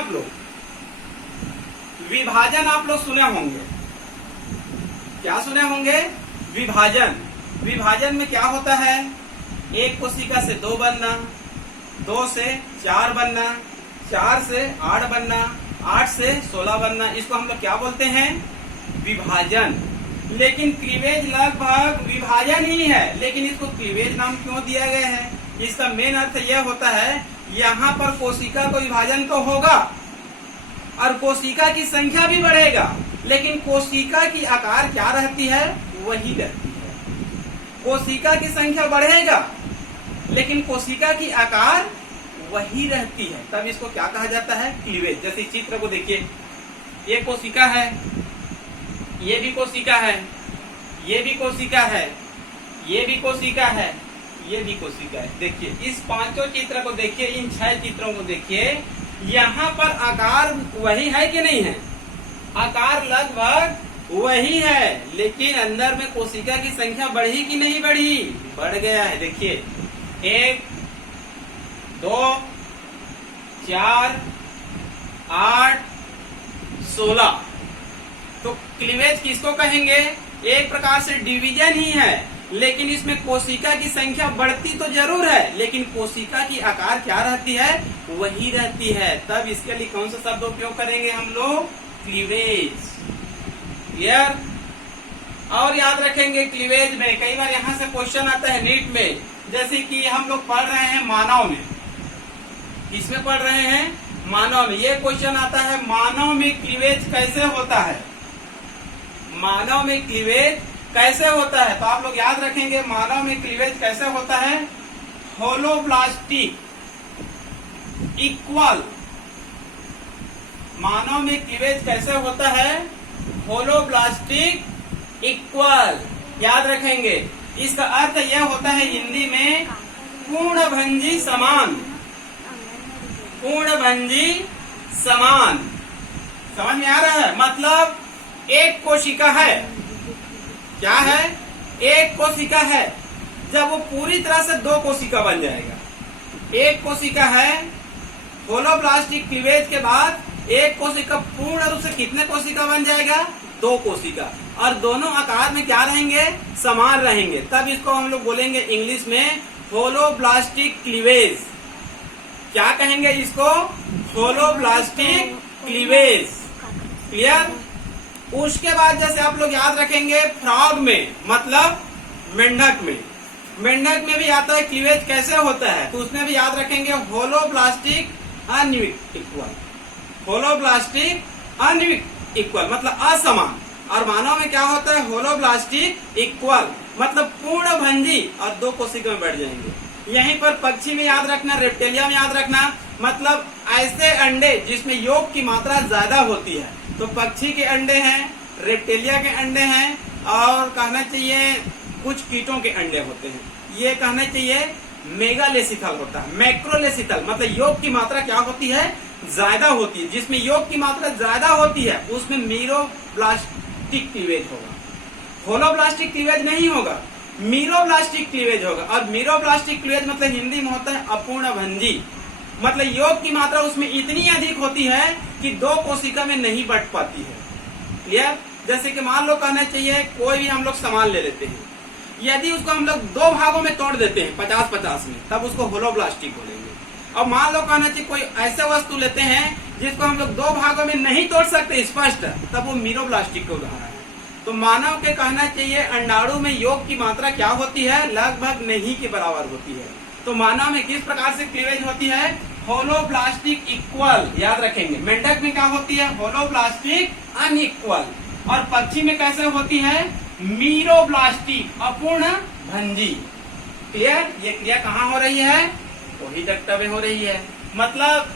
आप लोग? विभाजन आप लोग सुने होंगे। क्या सुने होंगे? विभाजन। विभाजन में क्या होता है? एक कोशिका से 2 बनना, 2 से 4 बनना, 4 से 8 बनना, 8 से 16 बनना, इसको हम लोग क्या बोलते हैं? विभाजन। लेकिन क्लीवेज लगभग विभाजन ही है, लेकिन इसको क्लीवेज नाम क्यों दिया गया है? इसका मेन अर्थ यह होता है, यहाँ पर कोशिका को विभाजन तो होगा और कोशिका की संख्या भी बढ़ेगा, लेकिन कोशिका की आकार क्या रहती है? वही रहती है। कोशिका की संख्या बढ़ेगा, लेकिन कोशिका की आकार वही रहती है, तब इसको क्या कहा जाता है? क्लीवेज। जैसे चित्र को देखिए, ये कोशिका है, ये भी कोशिका है, ये भी कोशिका है, ये भी कोशिका है, ये भी कोशिका है। देखिए इस पांचों चित्र को देखिए, इन 6 चित्रों को देखिए, यहाँ पर आकार वही है कि नहीं है? आकार लगभग वही है, लेकिन अंदर में कोशिका की संख्या बढ़ी कि नहीं बढ़ी? बढ़ गया है। देखिए 1, 2, 4, 8, 16। तो क्लीवेज किसको कहेंगे? एक प्रकार से डिवीजन ही है, लेकिन इसमें कोशिका की संख्या बढ़ती तो जरूर है, लेकिन कोशिका की आकार क्या रहती है? वही रहती है। तब इसके लिए कौन सा शब्द उपयोग करेंगे हम लोग? क्लीवेज। क्लियर? और याद रखेंगे क्लीवेज में कई बार यहाँ से क्वेश्चन आता है नीट में, जैसे कि हम लोग पढ़ रहे हैं मानव में। किसमें पढ़ रहे हैं? मानव में। ये क्वेश्चन आता है, मानव में क्लीवेज कैसे होता है? मानव में क्लीवेज कैसे होता है? तो आप लोग याद रखेंगे मानव में क्लीवेज कैसे होता है? Holoblastic equal. मानव में क्लीवेज कैसे होता है? Holoblastic equal. याद रखेंगे, इसका अर्थ यह होता है हिंदी में पूर्णभंजी समान। पूर्णभंजी समान। समझ में आ रहा है? मतलब एक कोशिका है, क्या है? एक कोशिका है। जब वो पूरी तरह से 2 कोशिका बन जाएगा। एक कोशिका है, होलोब्लास्टिक क्लीवेज के बाद एक कोशिका पूर्ण रूप से कितने कोशिका बन जाएगा? 2 कोशिका। और दोनों आकार में क्या रहेंगे? समान रहेंगे। तब इसको हम लोग बोलेंगे इंग्लिश में होलोब्लास्टिक क्लीवेज। क्या कहेंगे इसको? Holoblastic cleavage. क्लियर? उसके बाद जैसे आप लोग याद रखेंगे फ्रॉग में, मतलब मेंढक में। मेंढक में भी आता है क्लीवेज कैसे होता है, तो उसमें भी याद रखेंगे होलोब्लास्टिक अनइक्वल। होलोब्लास्टिक अनइक्वल मतलब असमान। और मानव में क्या होता है? होलोब्लास्टिक इक्वल मतलब पूर्णभंजी, और 2 कोशिका में बढ़ जाएंगे। यहीं पर पक्षी में याद रखना, रेप्टेलिया में याद रखना, मतलब ऐसे अंडे जिसमें योग की मात्रा ज्यादा होती है। तो पक्षी के अंडे हैं, रेप्टेलिया के अंडे हैं, और कहना चाहिए कुछ कीटों के अंडे होते हैं। ये कहना चाहिए मेगालेसिथल होता है। मैक्रोलेसिथल मतलब योग की मात्रा क्या होती है? ज्यादा होती है। जिसमें योग की मात्रा ज्यादा होती है उसमें मीरोब्लास्टिक क्लीवेज होगा। होलोब्लास्टिक क्लीवेज नहीं होगा, मीरोब्लास्टिक क्लीवेज होगा। और मीरोब्लास्टिक क्लीवेज मतलब हिंदी में होता है अपूर्णभंजी। मतलब योग की मात्रा उसमें इतनी अधिक होती है कि 2 कोशिका में नहीं बढ़ पाती है। क्लियर? जैसे कि मान लो कहना चाहिए कोई भी हम लोग सामान ले लेते हैं, यदि उसको हम लोग 2 भागों में तोड़ देते हैं 50-50 में, तब उसको होलोब्लास्टिक बोलेंगे। और मान लो कहना चाहिए कोई ऐसे वस्तु लेते हैं जिसको हम लोग 2 भागों में नहीं तोड़ सकते स्पष्ट, तब वो मीरोब्लास्टिक को उदाहरण है। तो मानव के कहना चाहिए अंडाणु में योग की मात्रा क्या होती है? लगभग नहीं के बराबर होती है। तो मानव में किस प्रकार से क्लीवेज होती है? Holoblastic equal. याद रखेंगे। मेंढक में क्या होती है? Holoblastic unequal. और पक्षी में कैसे होती है? मीरोब्लास्टिक अपूर्णभंजी। क्लियर? ये क्रिया कहाँ हो रही है? वही डक्टा में हो रही है। मतलब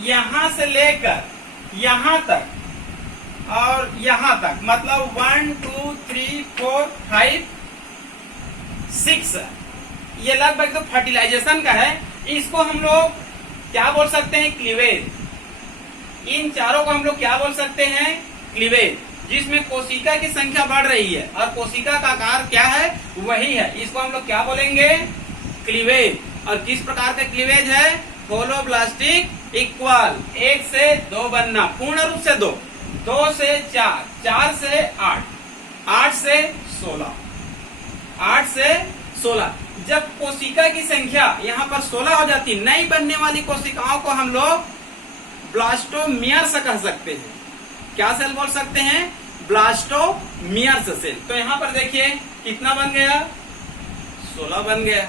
यहाँ से लेकर यहाँ तक और यहाँ तक, मतलब 1 2 3 4 5 6, ये लगभग तो फर्टिलाइजेशन का है। इसको हम लोग क्या बोल सकते हैं? क्लीवेज। इन चारों को हम लोग क्या बोल सकते हैं? क्लीवेज। जिसमें कोशिका की संख्या बढ़ रही है और कोशिका का आकार क्या है? वही है। इसको हम लोग क्या बोलेंगे? क्लीवेज। और किस प्रकार का क्लीवेज है? होलोब्लास्टिक इक्वल 1 से 2 बनना, पूर्ण रूप से 2, 2 से 4, 4 से 8, 8 से 16, 8 से 16। जब कोशिका की संख्या यहाँ पर 16 हो जाती, नई बनने वाली कोशिकाओं को हम लोग ब्लास्टोमियर्स कह सकते हैं। क्या सेल बोल सकते हैं? Blastomeres cell. तो यहाँ पर देखिए कितना बन गया? 16 बन गया,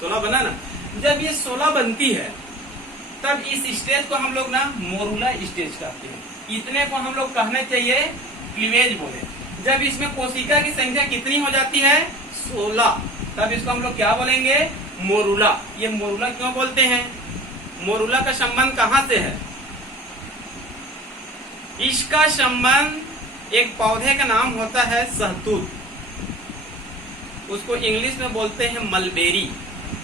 16 बना ना। जब ये 16 बनती है तब इस स्टेज को हम लोग ना मोरूला स्टेज कहते हैं। इतने को हम लोग कहना चाहिए क्लीवेज बोले। जब इसमें कोशिका की संख्या कितनी हो जाती है? 16, तब इसको हम लोग क्या बोलेंगे? मोरूला। ये मोरूला क्यों बोलते हैं? मोरूला का संबंध कहाँ से है? इसका संबंध एक पौधे का नाम होता है सहतूत, उसको इंग्लिश में बोलते हैं मलबेरी,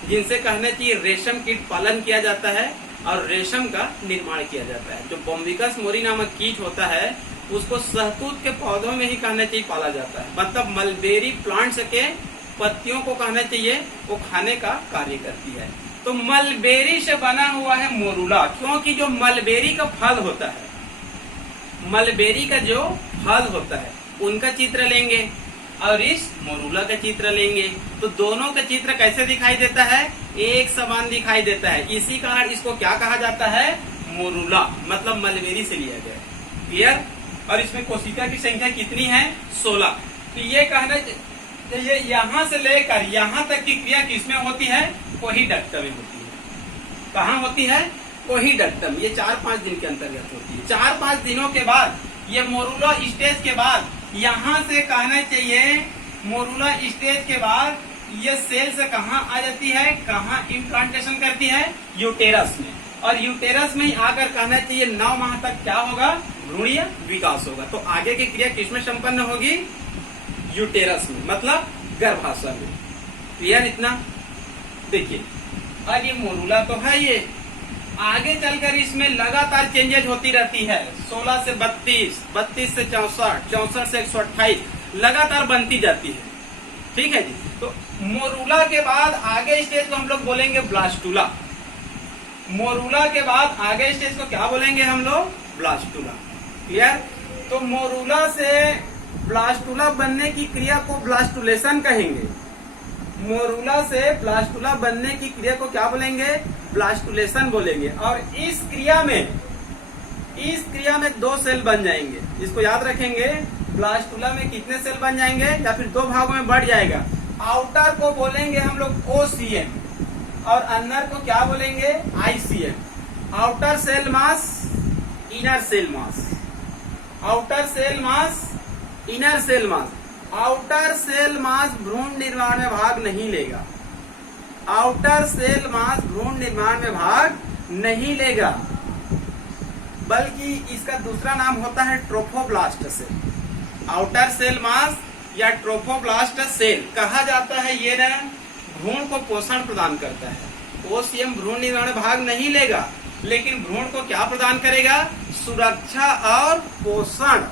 जिनसे कहना चाहिए रेशम कीट पालन किया जाता है और रेशम का निर्माण किया जाता है। जो बोम्बिकस मोरी नामक कीट होता है उसको सहतूत के पौधों में ही कहना चाहिए पाला जाता है। मतलब मलबेरी प्लांट्स के पत्तियों को कहना चाहिए वो खाने का कार्य करती है। तो मलबेरी से बना हुआ है मोरूला, क्योंकि जो मलबेरी का फल होता है, मलबेरी का जो फल होता है उनका चित्र लेंगे और इस मोरूला का चित्र लेंगे तो दोनों का चित्र कैसे दिखाई देता है? एक समान दिखाई देता है। इसी कारण इसको क्या कहा जाता है? मोरूला, मतलब मलबेरी से लिया गया। क्लियर? और इसमें कोशिका की संख्या कितनी है? 16। तो ये कहना चाहिए यहाँ से लेकर यहाँ तक की क्रिया किसमें होती है? कोहीडक्टम में होती है। कहाँ होती है? कोहीडक्टम। ये 4-5 दिन के अंतर्गत होती है। 4-5 दिनों के बाद ये मोरूला स्टेज के बाद यहाँ से कहना चाहिए मोरूला स्टेज के बाद ये सेल से कहाँ आ जाती है? कहाँ इम्प्लांटेशन करती है? यूटेरस में। और यूटेरस में ही आकर कहना चाहिए 9 माह तक क्या होगा? भ्रूणीय विकास होगा। तो आगे की क्रिया किसमें संपन्न होगी? यूटेरस में, मतलब गर्भाशय में। क्लियर इतना? देखिए अब ये मोरूला तो है, ये आगे चलकर इसमें लगातार चेंजेज होती रहती है। 16 से 32, 32 से 64, 64 से 128 लगातार बनती जाती है। ठीक है जी। तो मोरूला के बाद आगे स्टेज को हम लोग बोलेंगे ब्लास्टुला। मोरूला के बाद आगे स्टेज को क्या बोलेंगे हम लोग? ब्लास्टुला। क्लियर? तो मोरूला से ब्लास्टुला बनने की क्रिया को ब्लास्टुलेशन कहेंगे। मोरूला से ब्लास्टुला बनने की क्रिया को क्या बोलेंगे? ब्लास्टुलेशन बोलेंगे। और इस क्रिया में 2 सेल बन जाएंगे। इसको याद रखेंगे, ब्लास्टुला में कितने सेल बन जाएंगे या फिर 2 भागों में बढ़ जाएगा। आउटर को बोलेंगे हम लोग ओसीएम और अंदर को क्या बोलेंगे? ICM. Outer cell mass, inner cell mass. Outer cell mass, inner cell mass. Outer cell mass भ्रूण निर्माण में भाग नहीं लेगा। आउटर सेल मास भ्रूण निर्माण में भाग नहीं लेगा, बल्कि इसका दूसरा नाम होता है trophoblast cell. Outer cell mass या ट्रोफोब्लास्ट सेल कहा जाता है। ये ना भ्रूण को पोषण प्रदान करता है। ओसीएम भ्रूण निर्माण में भाग नहीं लेगा, लेकिन भ्रूण को क्या प्रदान करेगा? सुरक्षा और पोषण।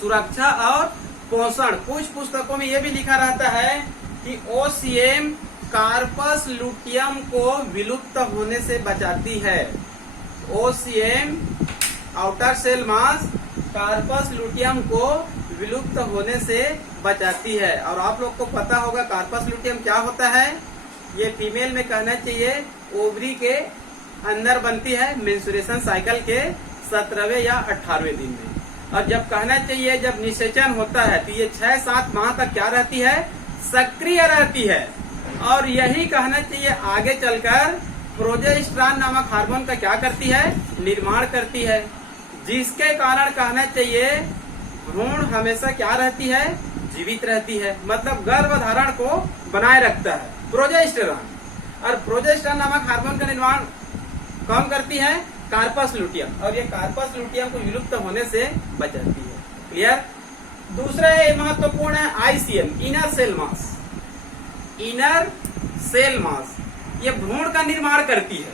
सुरक्षा और पोषण। कुछ पुस्तकों में यह भी लिखा रहता है कि ओसीएम कार्पस लुटियम को विलुप्त होने से बचाती है। OCM outer cell mass corpus luteum को विलुप्त होने से बचाती है। और आप लोग को पता होगा कार्पस लुटियम क्या होता है? ये फीमेल में कहना चाहिए ओवरी के अंदर बनती है मेंस्ट्रुएशन साइकिल के 17वें या 18वें दिन में। और जब कहना चाहिए जब निषेचन होता है तो ये 6-7 माह तक क्या रहती है? सक्रिय रहती है। और यही कहना चाहिए आगे चलकर प्रोजेस्टेरॉन नामक हार्मोन का क्या करती है? निर्माण करती है, जिसके कारण कहना चाहिए भ्रूण हमेशा क्या रहती है? जीवित रहती है। मतलब गर्भधारण को बनाए रखता है प्रोजेस्टेरॉन। और प्रोजेस्टेरॉन नामक हार्मोन का निर्माण कौन करती है? Corpus luteum. और ये कार्पस लुटियम को विलुप्त होने से बचाती है। क्लियर? दूसरा है महत्वपूर्ण है ICM, inner cell mass. Inner cell mass ये भ्रूण का निर्माण करती है।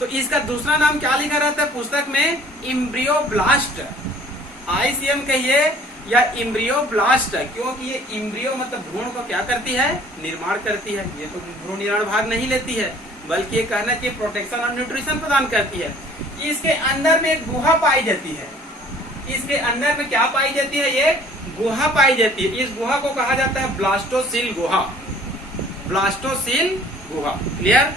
तो इसका दूसरा नाम क्या लिखा रहता है पुस्तक में? इम्ब्रियोब्लास्ट। आईसीएम कहिए या इम्ब्रियोब्लास्ट, क्योंकि ये इम्ब्रियो मतलब भ्रूण को क्या करती है? निर्माण करती है। ये तो भ्रूण निर्माण भाग नहीं लेती है, बल्कि ये कहना चाहिए प्रोटेक्शन और न्यूट्रिशन प्रदान करती है। इसके अंदर में एक गुहा पाई जाती है। इसके अंदर में क्या पाई जाती है? ये गुहा पाई जाती है। इस गुहा को कहा जाता है ब्लास्टोसिल गुहा। ब्लास्टोसिल गुहा, क्लियर।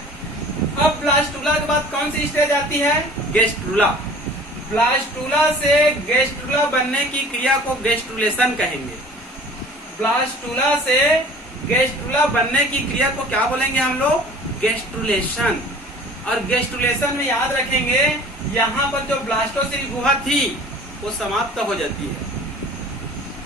अब ब्लास्टुला के बाद कौन सी स्टेज आती है? गेस्ट्रुला। ब्लास्टुला से गेस्ट्रुला बनने की क्रिया को गेस्ट्रुलेशन कहेंगे। ब्लास्टुला से गेस्ट्रुला बनने की क्रिया को क्या बोलेंगे हम लोग? गेस्ट्रुलेशन। और गेस्ट्रुलेशन में याद रखेंगे यहाँ पर जो ब्लास्टोसिल गुहा थी वो समाप्त हो जाती है।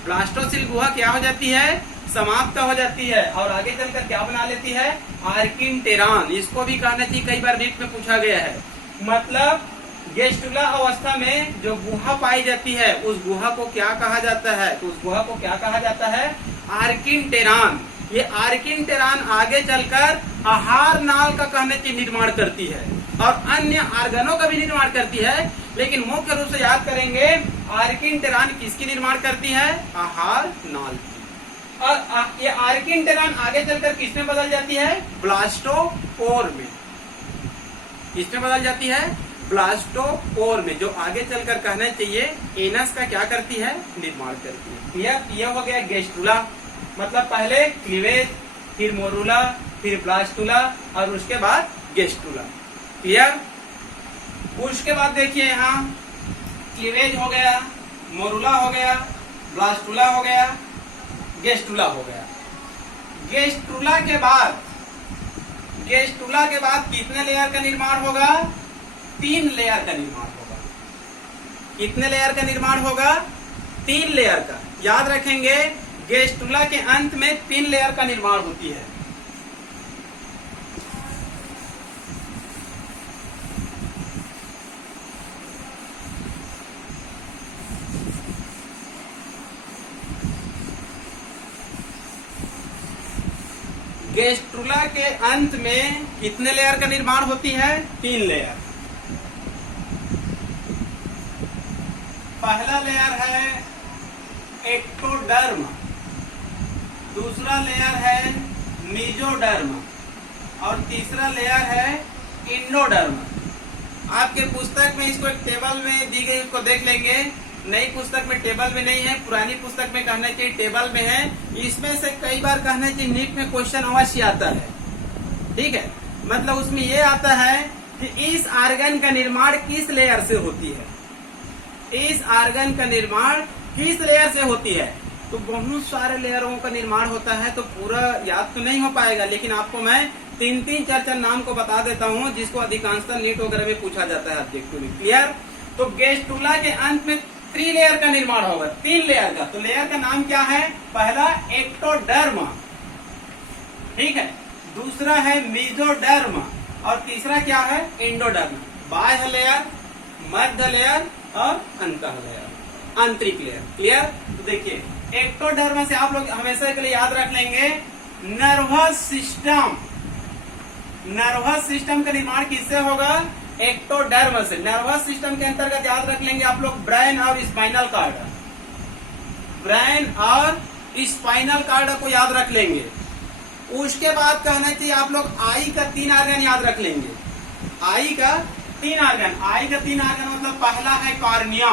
ब्लास्टोसिल गुहा क्या हो जाती है? समाप्त हो जाती है और आगे चलकर क्या बना लेती है? आर्किनटेरॉन। इसको भी कहना चाहिए, कई बार रीट में पूछा गया है। मतलब गेस्ट्रुला अवस्था में जो गुहा पाई जाती है उस गुहा को क्या कहा जाता है? तो उस गुहा को क्या कहा जाता है? आर्किनटेरॉन। ये आर्किनटेरॉन आगे चलकर आहार नाल का कहने की निर्माण करती है और अन्य आर्गनों का भी निर्माण करती है, लेकिन मुख्य रूप से याद करेंगे आर्किनटेरॉन किसकी निर्माण करती है? आहार नाल की। और ये आर्किनटेरॉन आगे चलकर किसमें बदल जाती है? ब्लास्टोपोर में। किसमें बदल जाती है? ब्लास्टोपोर में, जो आगे चलकर कहना चाहिए एनस का क्या करती है? निर्माण करती है। यह हो गया गेस्ट्रुला। मतलब पहले क्लीवेज, फिर मोरुला, फिर ब्लास्टुला और उसके बाद गेस्ट्रुला। क्लियर। उसके बाद देखिए यहाँ क्लीवेज हो गया, मोरुला हो गया, ब्लास्टुला हो गया, गेस्ट्रुला हो गया। गेस्ट्रुला के बाद कितने लेयर का निर्माण होगा? 3 लेयर का निर्माण होगा। कितने लेयर का निर्माण होगा? 3 लेयर का। याद रखेंगे गेस्ट्रुला के अंत में 3 लेयर का निर्माण होती है। गेस्ट्रुला के अंत में कितने लेयर का निर्माण होती है? 3 लेयर। पहला लेयर है एक्टोडर्म, दूसरा लेयर है मीजोडर्म और तीसरा लेयर है इंडोडर्म। आपके पुस्तक में इसको एक टेबल में दी गई, उसको देख लेंगे। नई पुस्तक में टेबल में नहीं है, पुरानी पुस्तक में कहना चाहिए टेबल में है। इसमें से कई बार कहना चाहिए नीट में क्वेश्चन अवश्य आता है। ठीक है, मतलब उसमें ये आता है कि इस आर्गन का निर्माण किस लेयर से होती है? इस आर्गन का निर्माण किस लेयर से होती है? तो बहुत सारे लेयरों का निर्माण होता है, तो पूरा याद तो नहीं हो पाएगा, लेकिन आपको मैं 3-3 4 नाम को बता देता हूँ जिसको अधिकांशतः नीट वगैरह में पूछा जाता है ऑब्जेक्टिव में। क्लियर। तो गेस्ट्रुला के अंत में 3 लेयर का निर्माण होगा, 3 लेयर का। तो लेयर का नाम क्या है? पहला एक्टोडर्म, ठीक है, दूसरा है मीजोडर्म और तीसरा क्या है? इंडोडर्म। बाह्य लेयर, मध्य लेयर और अंतः लेयर, आंतरिक लेयर। क्लियर। तो देखिए एक्टोडर्म से आप लोग हमेशा के लिए याद रख लेंगे नर्वस सिस्टम। नर्वस सिस्टम का निर्माण किससे होगा? एक्टोडर्म से। नर्वस सिस्टम के अंतर्गत याद रख लेंगे आप लोग ब्रेन और स्पाइनल कार्ड। ब्रेन और स्पाइनल कार्ड को याद रख लेंगे। उसके बाद कहना चाहिए आप लोग आई का 3 आर्गन याद रख लेंगे। आई का 3 आर्गन। आई का 3 आर्गन मतलब पहला है कॉर्निया।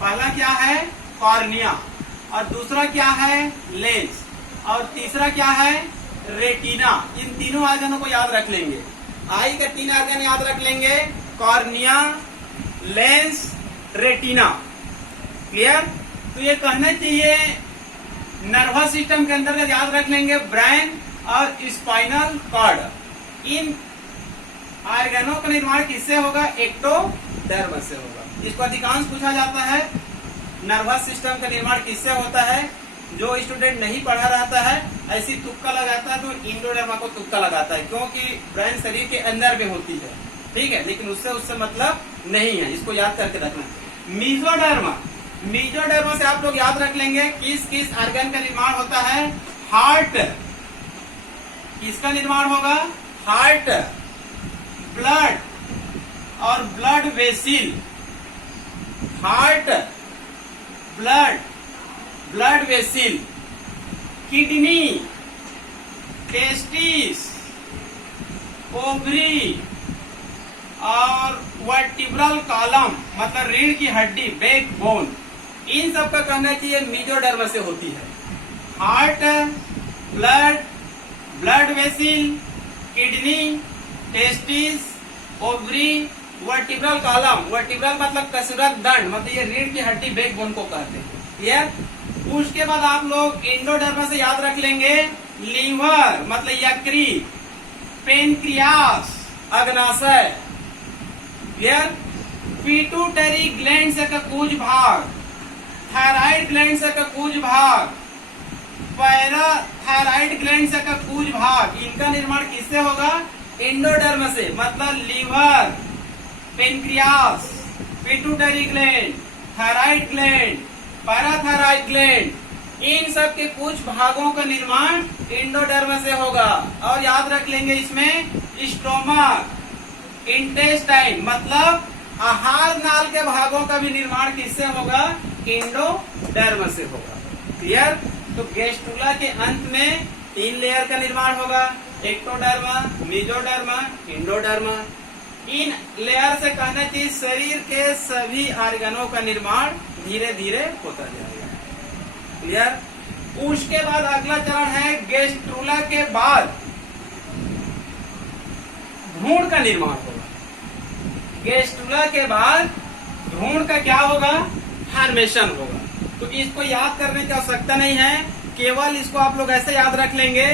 पहला क्या है? कॉर्निया। और दूसरा क्या है? लेंस। और तीसरा क्या है? रेटिना। इन तीनों आर्गनों को याद रख लेंगे। आई का 3 आर्गन याद रख लेंगे, कॉर्निया, लेंस, रेटिना। क्लियर। तो ये कहना चाहिए नर्वस सिस्टम के अंदर याद रख लेंगे ब्रेन और स्पाइनल कॉर्ड। इन आर्गनों का निर्माण किससे होगा? एक्टोडर्म से होगा। इसको अधिकांश पूछा जाता है नर्वस सिस्टम का निर्माण किससे होता है। जो स्टूडेंट नहीं पढ़ा रहता है ऐसी तुक्का लगाता है तो इंडोडर्मा को तुक्का लगाता है, क्योंकि ब्रेन शरीर के अंदर में होती है। ठीक है, लेकिन उससे मतलब नहीं है, इसको याद करके रखना। मीजोडर्मा। मीजोडर्मा से आप लोग याद रख लेंगे किस किस आर्गन का निर्माण होता है? हार्ट। किसका निर्माण होगा? हार्ट, ब्लड और blood vessel. Heart, blood, blood vessel, kidney, testis, ovary और वर्टिब्रल कॉलम मतलब रीढ़ की हड्डी, बैकबोन, इन सब का कहना चाहिए मेसोडर्म से होती है। Heart, blood, blood vessel, kidney, testis, ovary, vertebral column, vertebral मतलब कसरत दंड, मतलब ये रीढ़ की हड्डी, बैकबोन को कहते हैं। क्लियर। उसके बाद आप लोग एंडोडर्म से याद रख लेंगे लीवर मतलब यकृत, पेनक्रियास अग्नाशय। क्लियर। पिट्यूटरी ग्लैंड से का कुछ भाग, थायराइड ग्लैंड से का कुछ भाग, पैराथायराइड ग्लैंड से का कुछ भाग, इनका निर्माण किससे होगा? एंडोडर्म से, मतलब liver, pancreas, pituitary gland, thyroid gland, parathyroid gland, इन सब के कुछ भागों का निर्माण एंडोडर्म से होगा। और याद रख लेंगे इसमें स्टोमक, इंटेस्टाइन मतलब आहार नाल के भागों का भी निर्माण किससे होगा? एंडोडर्म से होगा। क्लियर। तो गैस्ट्रुला के अंत में 3 लेयर का निर्माण होगा, ectoderm, mesoderm, endoderm. In layer से कहना चाहिए शरीर के सभी ऑर्गनों का निर्माण धीरे धीरे होता जाएगा। क्लियर। उसके बाद अगला चरण है गैस्ट्रुला के बाद भ्रूण का निर्माण होगा। गैस्ट्रुला के बाद भ्रूण का क्या होगा? फॉर्मेशन होगा। तो इसको याद करने की आवश्यकता नहीं है, केवल इसको आप लोग ऐसे याद रख लेंगे।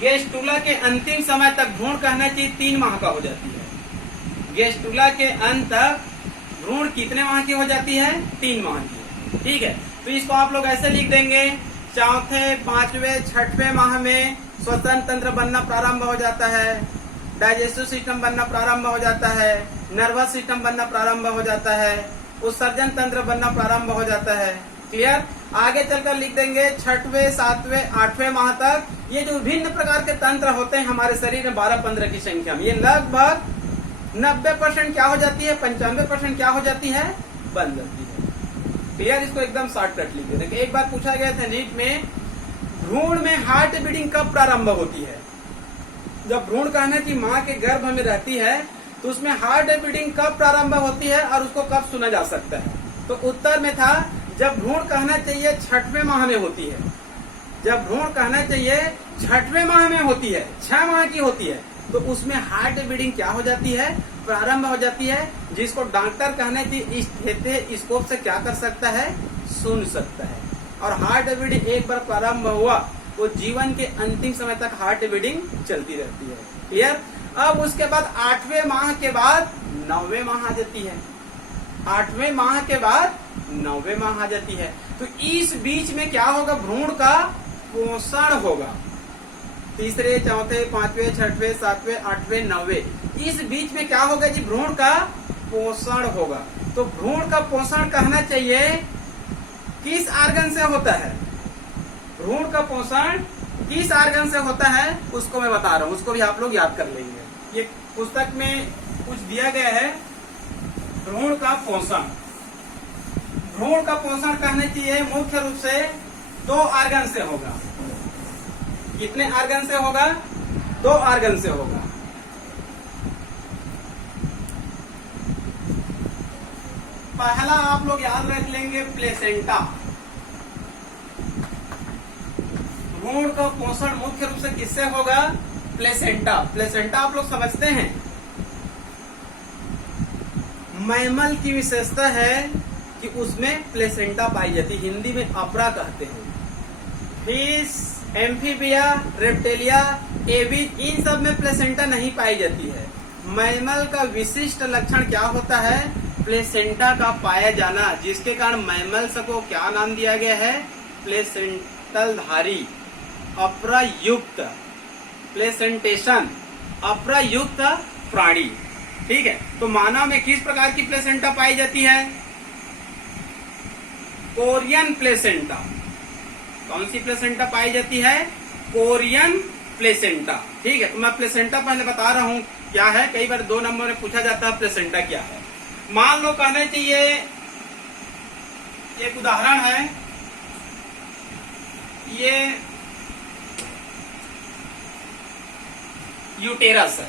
गैस्ट्रुला के अंतिम समय तक भ्रूण कहना चाहिए 3 माह का हो जाती है। गैस्ट्रुला के अंत तक भ्रूण कितने माह की हो जाती है? 3 माह की। ठीक है। तो इसको आप लोग ऐसे लिख देंगे, 4थे, 5वें, 6वें माह में श्वसन तंत्र बनना प्रारंभ हो जाता है, डाइजेस्टिव सिस्टम बनना प्रारंभ हो जाता है, नर्वस सिस्टम बनना प्रारंभ हो जाता है, उत्सर्जन तंत्र बनना प्रारंभ हो जाता है। क्लियर। आगे चलकर लिख देंगे 6वें, 7वें, 8वें माह तक ये जो विभिन्न प्रकार के तंत्र होते हैं हमारे शरीर में 12-15 की संख्या में, ये लगभग 90% क्या हो जाती है? 95% क्या हो जाती है? बन जाती है। क्लियर। इसको एकदम शॉर्टकट लिख देंगे। एक बार पूछा गया था नीट में, भ्रूण में हार्ट बीटिंग कब प्रारंभ होती है? जब भ्रूण कहना कि माँ के गर्भ में रहती है तो उसमें हार्ट बीटिंग कब प्रारंभ होती है और उसको कब सुना जा सकता है? तो उत्तर में था जब भ्रूण कहना चाहिए 6वें माह में होती है। जब भ्रूण कहना चाहिए 6वें माह में होती है, 6 माह की होती है, तो उसमें हार्ट बीटिंग क्या हो जाती है? प्रारंभ हो जाती है, जिसको डॉक्टर कहना चाहिए स्टेथोस्कोप से क्या कर सकता है? सुन सकता है। और हार्ट बीटिंग एक बार प्रारंभ हुआ वो जीवन के अंतिम समय तक हार्ट बीटिंग चलती रहती है। क्लियर। अब उसके बाद 8वें माह के बाद 9वें माह आ जाती है। 8वें माह के बाद 9वें माह आ जाती है। तो इस बीच में क्या होगा? भ्रूण का पोषण होगा। 3रे, 4थे, 5वें, 6वें, 7वें, 8वें, 9वें, इस बीच में क्या होगा जी? भ्रूण का पोषण होगा। तो भ्रूण का पोषण कहना चाहिए किस ऑर्गन से होता है? भ्रूण का पोषण किस ऑर्गन से होता है उसको मैं बता रहा हूँ, उसको भी आप लोग याद कर लेंगे। ये पुस्तक में कुछ दिया गया है, भ्रूण का पोषण। भ्रूण का पोषण कहना चाहिए मुख्य रूप से 2 ऑर्गन से होगा। कितने ऑर्गन से होगा? 2 ऑर्गन से होगा। पहला आप लोग याद रख लेंगे प्लेसेंटा। भ्रूण का पोषण मुख्य रूप से किससे होगा? प्लेसेंटा। प्लेसेंटा आप लोग समझते हैं, मैमल की विशेषता है कि उसमें प्लेसेंटा पाई जाती है। हिंदी में अपरा कहते हैं। फिश, एम्फीबिया, रेप्टेलिया, एविज, इन सब में प्लेसेंटा नहीं पाई जाती है। मैमल का विशिष्ट लक्षण क्या होता है? प्लेसेंटा का पाया जाना, जिसके कारण मैमल्स को क्या नाम दिया गया है? प्लेसेंटलधारी, अप्रयुक्त, प्लेसेंटेशन, अप्रयुक्त प्राणी। ठीक है। तो मानव में किस प्रकार की प्लेसेंटा पाई जाती है? Korean placenta. कौन सी प्लेसेंटा पाई जाती है? Korean placenta. ठीक है। तो मैं प्लेसेंटा पहले बता रहा हूं क्या है, कई बार 2 नंबर में पूछा जाता है प्लेसेंटा क्या है। मान लो कहना चाहिए, एक उदाहरण है, ये यूटेरस है।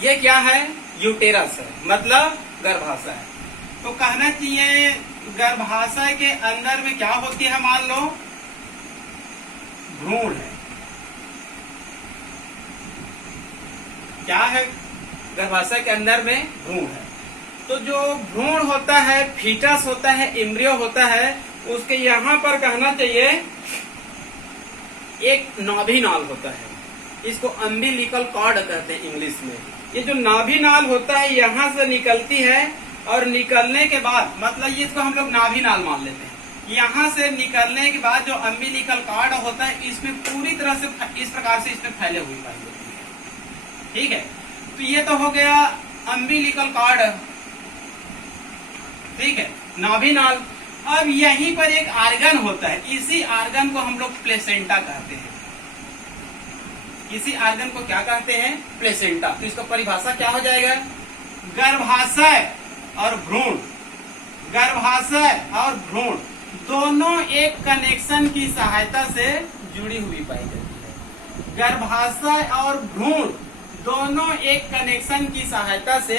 ये क्या है? यूटेरस है, मतलब गर्भाशय। तो कहना चाहिए गर्भाशय के अंदर में क्या होती है? मान लो भ्रूण है। क्या है? गर्भाशय के अंदर में भ्रूण है। तो जो भ्रूण होता है, फीटस होता है, एम्ब्रियो होता है, उसके यहां पर कहना चाहिए एक नाभि नाल होता है। इसको अम्बिलिकल कॉर्ड कहते हैं इंग्लिश में। ये जो नाभि नाल होता है यहां से निकलती है, और निकलने के बाद मतलब इसको हम लोग नाभि नाल मान लेते हैं। यहां से निकलने के बाद जो अम्बिलिकल कॉर्ड होता है, इसमें पूरी तरह से इस प्रकार से इसमें फैले हुई पाई जाती है। ठीक है, तो ये तो हो गया अम्बिलिकल कॉर्ड। ठीक है, नाभि नाल। अब यहीं पर एक आर्गन होता है, इसी आर्गन को हम लोग प्लेसेंटा कहते हैं। इसी आर्गन को क्या कहते हैं? प्लेसेंटा। तो इसका परिभाषा क्या हो जाएगा? गर्भाशय और भ्रूण, गर्भाशय और भ्रूण दोनों एक कनेक्शन की सहायता से जुड़ी हुई पाई जाती है। गर्भाशय और भ्रूण दोनों एक कनेक्शन की सहायता से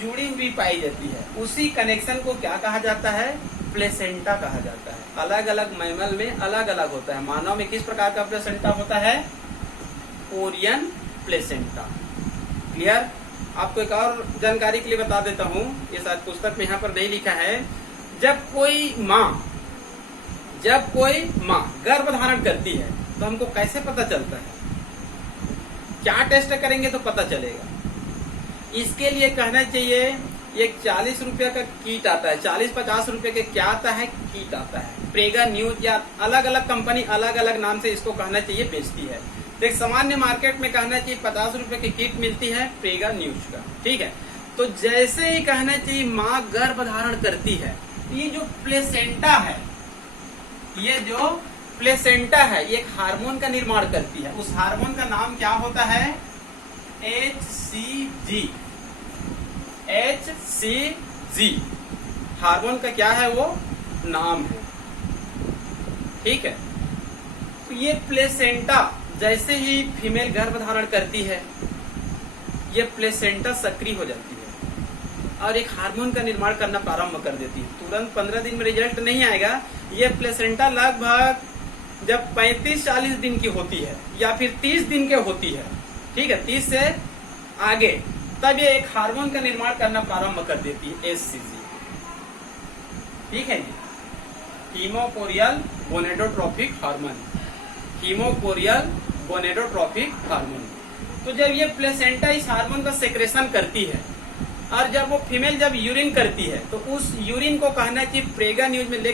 जुड़ी हुई पाई जाती है। उसी कनेक्शन को क्या कहा जाता है? प्लेसेंटा कहा जाता है। अलग अलग मैमल में अलग अलग होता है। मानव में किस प्रकार का प्लेसेंटा होता है? Orion placenta. क्लियर? आपको एक और जानकारी के लिए बता देता हूँ, ये शायद पुस्तक में यहाँ पर नहीं लिखा है। जब कोई माँ गर्भ धारण करती है तो हमको कैसे पता चलता है? क्या टेस्ट करेंगे तो पता चलेगा? इसके लिए कहना चाहिए एक 40 रुपया का किट आता है, 40-50 रुपए के क्या आता है? किट आता है। प्रेगा न्यूज या अलग अलग कंपनी अलग अलग नाम से इसको कहना चाहिए बेचती है। एक सामान्य मार्केट में कहना चाहिए 50 रुपए की किट मिलती है प्रेगा न्यूज का। ठीक है, तो जैसे ही कहना चाहिए माँ गर्भ धारण करती है, ये जो प्लेसेंटा है, ये जो प्लेसेंटा है, ये एक हार्मोन का निर्माण करती है। उस हार्मोन का नाम क्या होता है? HCG। HCG हार्मोन का क्या है? वो नाम है। ठीक है, तो ये प्लेसेंटा जैसे ही फीमेल गर्भ धारण करती है, ये प्लेसेंटा सक्रिय हो जाती है और एक हार्मोन का निर्माण करना प्रारंभ कर देती है। तुरंत 15 दिन में रिजल्ट नहीं आएगा। ये प्लेसेंटा लगभग जब 35-40 दिन की होती है या फिर 30 दिन के होती है, ठीक है, 30 से आगे, तब ये एक हार्मोन का निर्माण करना प्रारंभ कर देती है, HCG। ठीक है जी, हीमोपोरियल गोनेडोट्रोपिक हार्मोन, हीमोपोरियल गोनेडोट्रोपिक हार्मोन। तो जब ये प्लेसेंटा इस हार्मोन का सेक्रेशन करती है और जब वो फीमेल जब यूरिन करती है, तो उस यूरिन को कहना चाहिए प्रेगा न्यूज में